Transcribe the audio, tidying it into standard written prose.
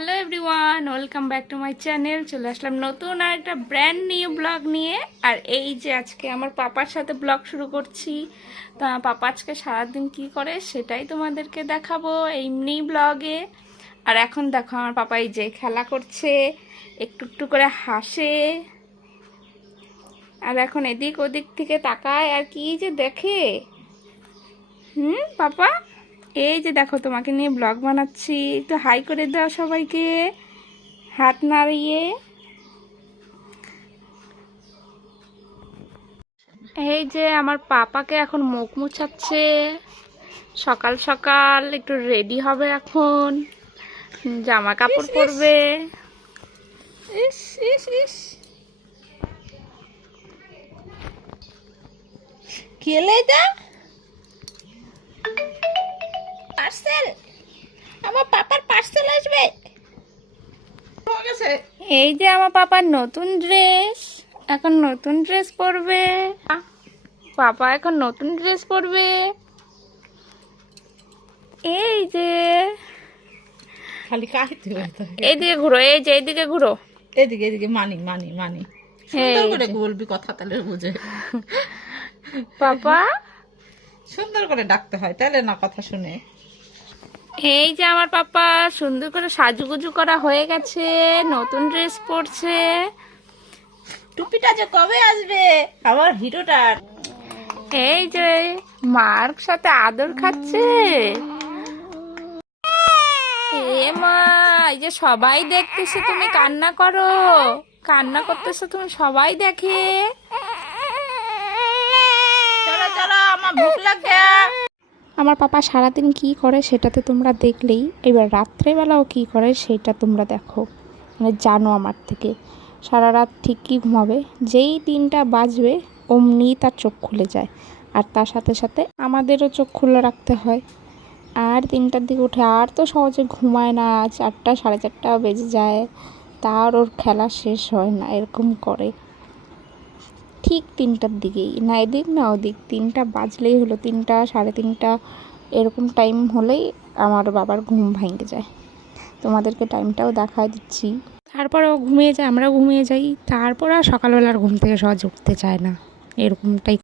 Hello everyone, welcome back to my channel. চলে আসলাম নতুন আর একটা ব্র্যান্ড নিউ ব্লগ নিয়ে। আর এই যে আজকে আমার পাপার সাথে ব্লগ শুরু করছি। তো আমার পাপা আজকে সারাদিন কি করে সেটাই তোমাদেরকে দেখাবো এমনি ব্লগে। আর এখন দেখো আমার পাপা এই যে খেলা করছে, একটু একটু করে হাসে, আর এখন এদিক ওদিক থেকে তাকায় আর কি যে দেখে। পাপা এই যে দেখো তোমাকে নিয়ে ব্লগ বানাচ্ছি, একটু হাই করে দাও সবাইকে, হাত নাড়িয়ে। এই যে আমার পাপাকে এখন মুখ মুছাচ্ছে, সকাল সকাল একটু রেডি হবে, এখন জামা কাপড় পরবে। ইস ইস ইস কি এলো এটা? পার্সেল, আমার পাপার পার্সেল আসবে। এই যে আমার পাপার নতুন ড্রেস, এখন নতুন ড্রেস পরবে। পাপা এখন নতুন ড্রেস পরবে। এই যে খালি কাহিতে এইদিকে ঘুরো, এই যে এইদিকে ঘুরো, এদিকে এদিকে মানি মানি মানি সুন্দর করে বলবি কথা, তাহলে বুঝে। পাপা সুন্দর করে ডাকতে হয়, তাহলে না কথা শুনে। এই যে আমার পাপা সুন্দর করে সাজুগুজু করা হয়ে গেছে, নতুন ড্রেস পরছে। টুপিটা যে কবে আসবে আমার হিরোটার? এই যে মার সাথে আদর খাচ্ছে। এ মা, এই যে সবাই দেখতেছে তুমি কান্না করো, কান্না করতেছো তুমি, সবাই দেখে। চলো চলো, আমার ভুক লাগে। আমার পাপা সারাদিন কি করে সেটাতে তোমরা দেখলেই, এবার রাত্রেবেলাও কি করে সেটা তোমরা দেখো, মানে জানো আমার থেকে। সারা রাত ঠিক কি ঘুমাবে, যেই 3টা বাজবে অমনি তার চোখ খুলে যায়। আর তার সাথে সাথে আমাদেরও চোখ খুলে রাখতে হয়। আর 3টার দিকে উঠে, আর তো সহজে ঘুমায় না, 4টা 4:30 বেজে যায়, তার ওর খেলা শেষ হয় না, এরকম করে। ঠিক 3টার দিকেই, না এদিক না ওদিক, 3টা বাজলেই হলো, 3টা 3:30 এরকম টাইম হলেই আমার বাবার ঘুম ভেঙে যায়। তোমাদেরকে টাইমটাও দেখায় দিচ্ছি। তারপর ও ঘুমিয়ে যায়, আমরাও ঘুমিয়ে যাই, তারপর আর সকালবেলার ঘুম থেকে সহজে উঠতে চায় না, এরকমটাই।